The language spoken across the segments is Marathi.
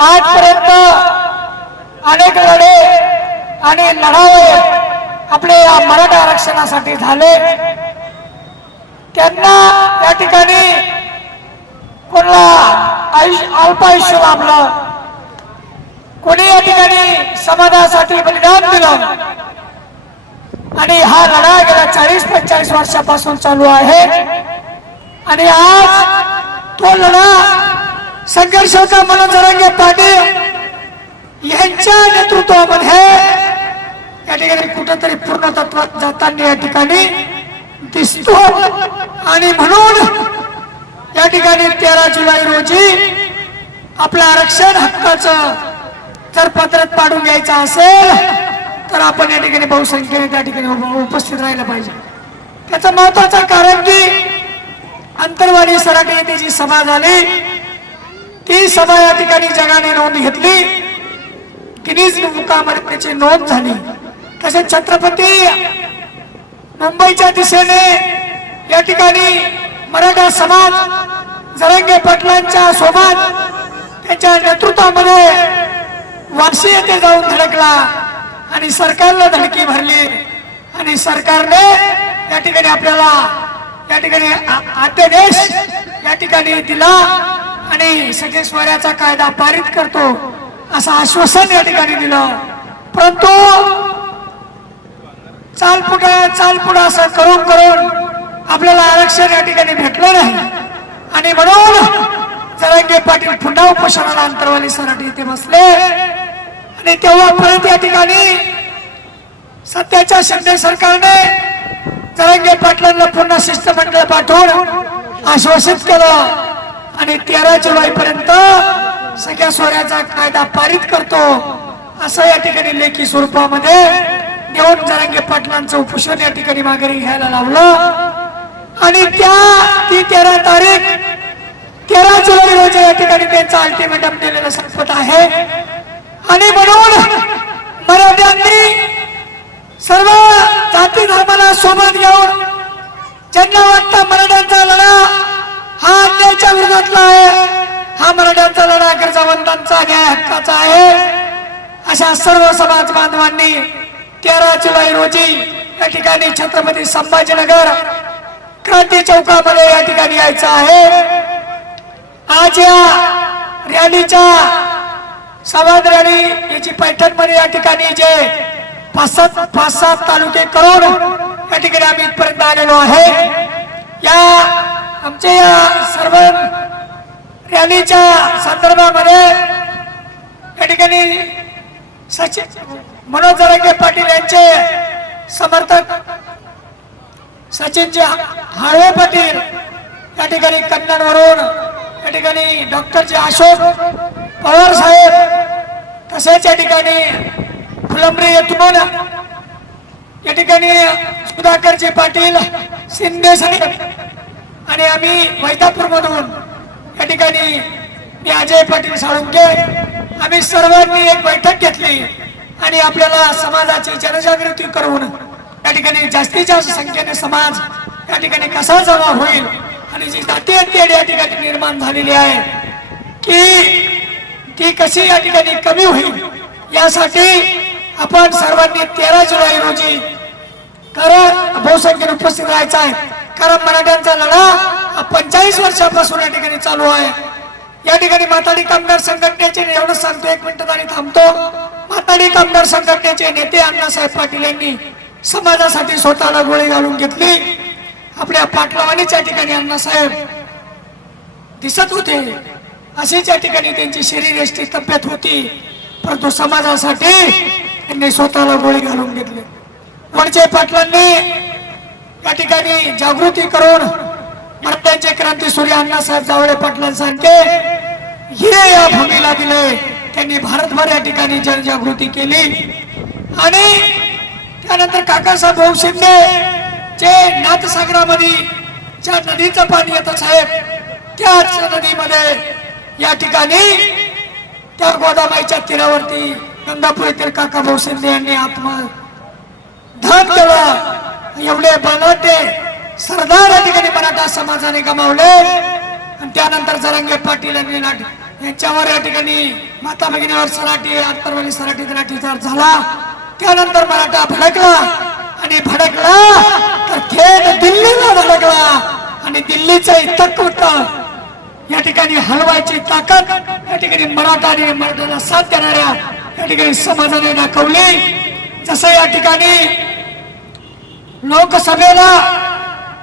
आजपर्यंत अनेक लढे आणि लढावे आपले या मराठा आरक्षणासाठी झाले। त्यांना या ठिकाणी कोणाला अल्पायुष्य लाभलं, कोणी या ठिकाणी समाजासाठी बलिदान दिलं आणि हा लढा गेल्या 40-45 वर्षापासून चालू आहे। आणि आज तो लढा संघर्षाचा मनोज जरांगे पाटील यांच्या नेतृत्वामध्ये या ठिकाणी कुठेतरी पूर्णत्वात जाताना या ठिकाणी दिसतो। आणि म्हणून या ठिकाणी 13 जुलै रोजी आपल्या आरक्षण हक्काचं जर पत्रात पाडून घ्यायचं असेल तर आपण या ठिकाणी बहुसंख्येने त्या ठिकाणी उपस्थित राहिलं पाहिजे। त्याचं महत्वाचं कारण की अंतरवाली सराटी येथे जी सभा झाली ती सभा या ठिकाणी जगाने नोंद घेतली, गिनीज बुकामध्ये त्याची नोंद झाली। तसेच छत्रपती मुंबईच्या दिशेने या ठिकाणी मराठा समाज जरांगे पाटलांच्या सोबत त्यांच्या नेतृत्वामध्ये वाशी येथे जाऊन धडकला आणि सरकारला धडकी भरली आणि सरकारने या ठिकाणी आपल्याला या ठिकाणी अध्यादेश या ठिकाणी दिला आणि सगळे स्वराचा कायदा पारित करतो असं आश्वासन या ठिकाणी दिलं। परंतु चालपुढं असं करून करून आपल्याला आरक्षण या ठिकाणी भेटलं नाही आणि म्हणून जरांगे पाटील पुन्हा उपोषणाला अंतरवाली सराटी येथे बसले। आणि तेव्हा परत या ठिकाणी सध्याच्या शिंदे सरकारने जरांगे पाटलांना पुन्हा शिष्टमंडळ पाठवून आश्वासित केलं आणि 13 जुलै पर्यंत सगळ्या सोऱ्याचा कायदा पारित करतो असं या ठिकाणी लेखी स्वरूपामध्ये देऊन जरांगे पाटलांचं उपोषण या ठिकाणी माघारी घ्यायला लावलं। आणि ती 13 तारीख 13 जुलै रोजी या ठिकाणी त्यांचा अल्टिमेटम दिलेलं संपत आहे। आणि म्हणून मराठ्यांनी सर्व जाती धर्माला सोबत घेऊन ज्यांना वाटतं मराठ्यांचा लढा हा अन्यायाच्या विरोधातला आहे, हा मराठ्यांचा लढा गरजावंतांचा न्याय हक्काचा आहे, अशा सर्व समाज बांधवांनी 13 जुलै रोजी या ठिकाणी छत्रपती संभाजीनगर क्रांती चौकामध्ये या ठिकाणी यायचं आहे। आज या रॅलीच्या संवाद रॅली याची पैठणमध्ये या ठिकाणी जे 5-7 तालुके करून या ठिकाणी आम्ही इथपर्यंत आलेलो आहे। या आमच्या या सर्व रॅलीच्या संदर्भामध्ये या ठिकाणी मनोज जरांगे पाटील यांचे समर्थक सचिनजी हाळवे पाटील या ठिकाणी कन्नडवरून या ठिकाणी डॉक्टर अशोक पवार साहेब तसेच या ठिकाणी फुलंब्री येथून या ठिकाणी सुधाकरजी पाटील शिंदे साहेब आणि आम्ही वैदापूर मधून या ठिकाणी मी अजय पाटील साळुंके आम्ही सर्वांनी एक बैठक घेतली आणि आपल्याला समाजाची जनजागृती करून या ठिकाणी जास्तीत जास्त संख्येने समाज या ठिकाणी कसा जमा होईल आणि जी जातीय तेढ या ठिकाणी निर्माण झालेली आहे की ती कशी या ठिकाणी कमी होईल यासाठी आपण सर्वांनी 13 जुलै रोजी बहुसंख्येने उपस्थित राहायचं आहे। कारण मराठ्यांचा लढा 45 वर्षापासून या ठिकाणी चालू आहे। या ठिकाणी माथाडी कामगार संघटनेचे एवढं सांगतो, 1 मिनिट आणि थांबतो। माथाडी कामगार संघटनेचे नेते अण्णासाहेब पाटील यांनी समाजासाठी स्वतःला गोळी घालून घेतली। आपल्या पाटलावानीच्या ठिकाणी अण्णासाहेब दिसत होते, अशीच या ठिकाणी त्यांची शरीरयष्टी तब्येत होती, परंतु समाजासाठी त्यांनी स्वतःला गोळी घालून घेतली। वडचे पाटलांनी या ठिकाणी जागृती करून मराठ्यांचे क्रांतीसूर्य अण्णासाहेब जावळे पाटलांसारखे हिरे या भूमीला दिले। त्यांनी भारतभर या ठिकाणी जनजागृती केली आणि त्यानंतर काकासाहेब भाऊ शिंदे जे नाथसागरामध्ये ज्या नदीचं पाणी येतं साहेब त्याच नदीमध्ये या ठिकाणी त्या गोदामाईच्या तीरावरती गंगापूर येथील काका भाऊ शिंदे यांनी आत्मदान केलं। एवढे बलाढ्य सरदार या ठिकाणी मराठा समाजाने गमावले आणि त्यानंतर जरांगे पाटील यांनी यांच्यावर या ठिकाणी माता भगिनीवर सराटी आंतरवाली सराटीचा लाठीचार झाला। त्यानंतर मराठा भडकला आणि भडकला तर थेट दिल्लीला धडकला आणि दिल्लीचं तक होतं या ठिकाणी हलवायची ताकद या ठिकाणी मराठा आणि मराठाला साथ देणाऱ्या या ठिकाणी समाजाने दाखवली। जसं या ठिकाणी लोकसभेला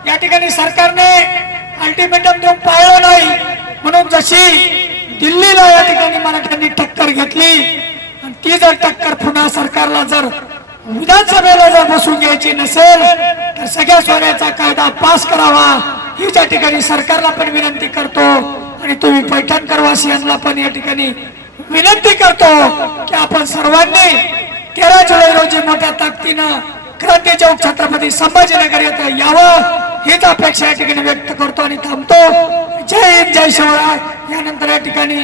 या ठिकाणी सरकारने अल्टिमेटम देऊन पाळलं नाही, म्हणून जशी दिल्लीला या ठिकाणी मराठ्यांनी टक्कर घेतली आणि ती जर टक्कर पुन्हा सरकारला जर विधानसभेला जर बसून घ्यायची नसेल तर सगळ्या सोन्याचा कायदा पास करावा ही त्या ठिकाणी सरकारला पण विनंती करतो आणि तुम्ही पैठणकरवासियांना पण या ठिकाणी विनंती करतो की आपण सर्वांनी 13 जुलै रोजी मोठ्या ताकदीनं क्रांती चौक छत्रपती संभाजीनगर येथे यावं हीच अपेक्षा या ठिकाणी व्यक्त करतो आणि थांबतो। जय हिंद, जय शिवराय। यानंतर या ठिकाणी